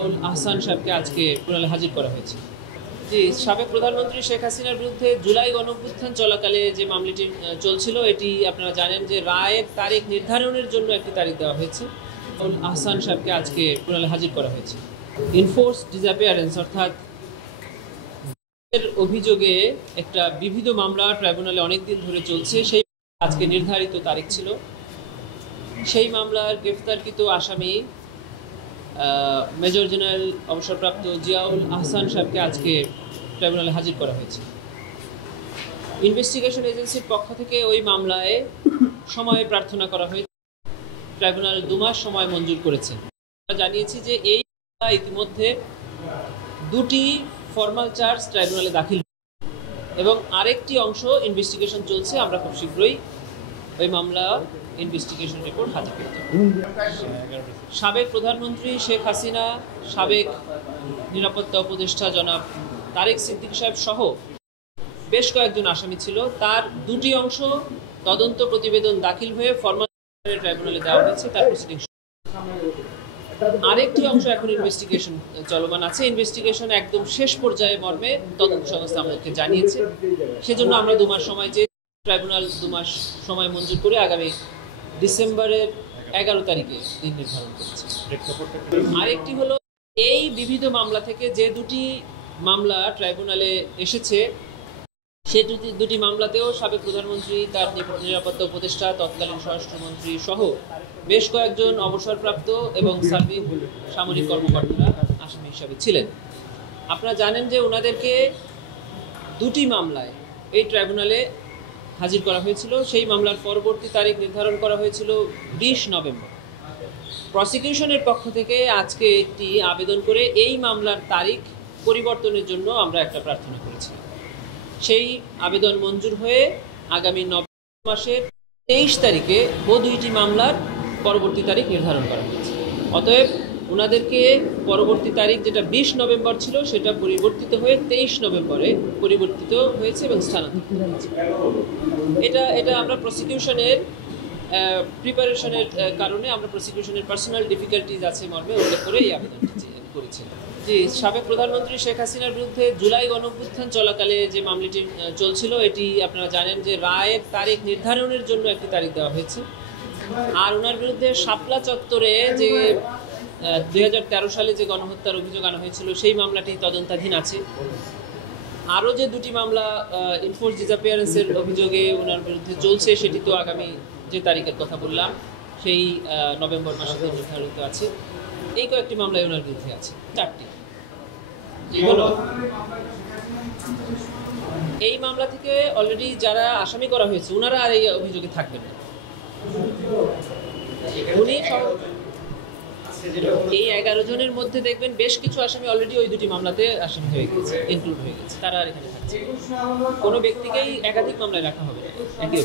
আহসান সাহেবকে আজকে ট্রাইব্যুনালে হাজির করা হয়েছে। জি, সাবেক প্রধানমন্ত্রী শেখ হাসিনার বিরুদ্ধে জুলাই গণঅভ্যুত্থান চলাকালে যে মামলাটি চলছিল, এটি আপনারা জানেন যে রায়ের তারিখ নির্ধারণের জন্য একটি তারিখ দেওয়া হয়েছে। আহসান সাহেবকে আজকে ট্রাইব্যুনালে হাজির করা হয়েছে। ইনফোর্স ডিসঅ্যাপিয়ারেন্স অর্থাৎ অভিযোগে একটা বিবিধ মামলা ট্রাইব্যুনালে অনেকদিন ধরে চলছে, সেই আজকে নির্ধারিত তারিখ ছিল। সেই মামলার গ্রেফতারকৃত আসামি মেজর জেনারেল অবসরপ্রাপ্ত জিয়াউল আহসান সাহেবকে আজকে ট্রাইব্যুনালে হাজির করা হয়েছে। ইনভেস্টিগেশন এজেন্সির পক্ষ থেকে ওই মামলায় সময় প্রার্থনা করা হয়েছে। ট্রাইব্যুনাল 2 মাস সময় মঞ্জুর করেছে। আমরা জানিয়েছি যে এই মামলা ইতিমধ্যে 2টি ফর্মাল চার্জ ট্রাইব্যুনালে দাখিল এবং আরেকটি অংশ ইনভেস্টিগেশন চলছে। আমরা খুব শীঘ্রই ওই মামলা ইনভেস্টিগেশন রিপোর্ট হাজির করতে সাবেক প্রধানমন্ত্রী শেখ হাসিনা, সাবেক নিরাপত্তা উপদেষ্টা জনাব তারেক সিদ্দিক সাহেব সহ বেশ কয়েকজন আসামি ছিল। তার 2টি অংশ তদন্ত প্রতিবেদন দাখিল হয়ে ফরমাল ট্রাইব্যুনালে দেওয়া হয়েছে। তার প্রসিডিং আরেকটি অংশ এখন ইনভেস্টিগেশন চলমান আছে। ইনভেস্টিগেশন একদম শেষ পর্যায়ে মর্মে তদন্ত সংস্থা আমাদেরকে জানিয়েছে। সেজন্য আমরা 2 মাস সময় চেয়ে ট্রাইব্যুনাল 2 মাস সময় মঞ্জুর করে আগামী ডিসেম্বরের 11 তারিখে দিন নির্ধারণ করেছে। আরেকটি হলো এই বিবিধ মামলা থেকে যে 2টি মামলা ট্রাইব্যুনালে এসেছে, সে দুটি মামলাতেও সাবেক প্রধানমন্ত্রী, তার নিরাপত্তা উপদেষ্টা, তৎকালীন স্বরাষ্ট্রমন্ত্রী সহ বেশ কয়েকজন অবসরপ্রাপ্ত এবং সার্বিক সামরিক কর্মকর্তারা আসামি হিসাবে ছিলেন। আপনারা জানেন যে ওনাদেরকে 2টি মামলায় এই ট্রাইব্যুনালে হাজির করা হয়েছিল। সেই মামলার পরবর্তী তারিখ নির্ধারণ করা হয়েছিল 20 নভেম্বর। প্রসিকিউশনের পক্ষ থেকে আজকে একটি আবেদন করে এই মামলার তারিখ পরিবর্তনের জন্য আমরা একটা প্রার্থনা করেছি। সেই আবেদন মঞ্জুর হয়ে আগামী নভেম্বর মাসের 23 তারিখে ও 2টি মামলার পরবর্তী তারিখ নির্ধারণ করা হয়েছে। অতএব ওনাদেরকে পরবর্তী তারিখ যেটা 20 নভেম্বর ছিল সেটা পরিবর্তিত হয়ে 23 নভেম্বরে পরিবর্তিত হয়েছে এবং স্থানান্তরিত হয়েছে। এটা আমরা প্রসিকিউশনের প্রিপারেশনের কারণে আমরা প্রসিকিউশনের পার্সোনাল ডিফিকাল্টিজ আছে মর্মে উল্লেখ করে এই আবেদনটি করেছিলাম। জি, সাবেক প্রধানমন্ত্রী শেখ হাসিনার বিরুদ্ধে জুলাই গণঅভ্যুত্থান চলাকালে যে মামলাটি চলছিল, এটি আপনারা জানেন যে রায়ের তারিখ নির্ধারণের জন্য একটি তারিখ দেওয়া হয়েছে। আর ওনার বিরুদ্ধে শাপলা চত্বরে যে 2013 সালে যে গণহত্যার অভিযোগ আনা হয়েছিল, সেই মামলাটি তদন্তাধীন আছে। আরও যে 2টি মামলা ইনফোর্স ডিসঅ্যাপিয়ারেন্সের অভিযোগে ওনার বিরুদ্ধে চলছে, সেটি তো আগামী যে তারিখের কথা বললাম সেই নভেম্বর মাসে নির্ধারিত আছে। এই কয়েকটি মামলায় ওনার বিরুদ্ধে আছে 4টি। এই মামলা থেকে অলরেডি যারা আসামি করা হয়েছে ওনারা আর এই অভিযোগে থাকবেন না। উনি এই 11 জনের মধ্যে দেখবেন বেশ কিছু আসামি অলরেডি ওই 2টি মামলাতে আসামি হয়ে গেছে, ইনক্লুড হয়ে গেছে। তারা আর এখানে থাকছে। কোনো ব্যক্তিকেই একাধিক মামলায় রাখা হবে না। একই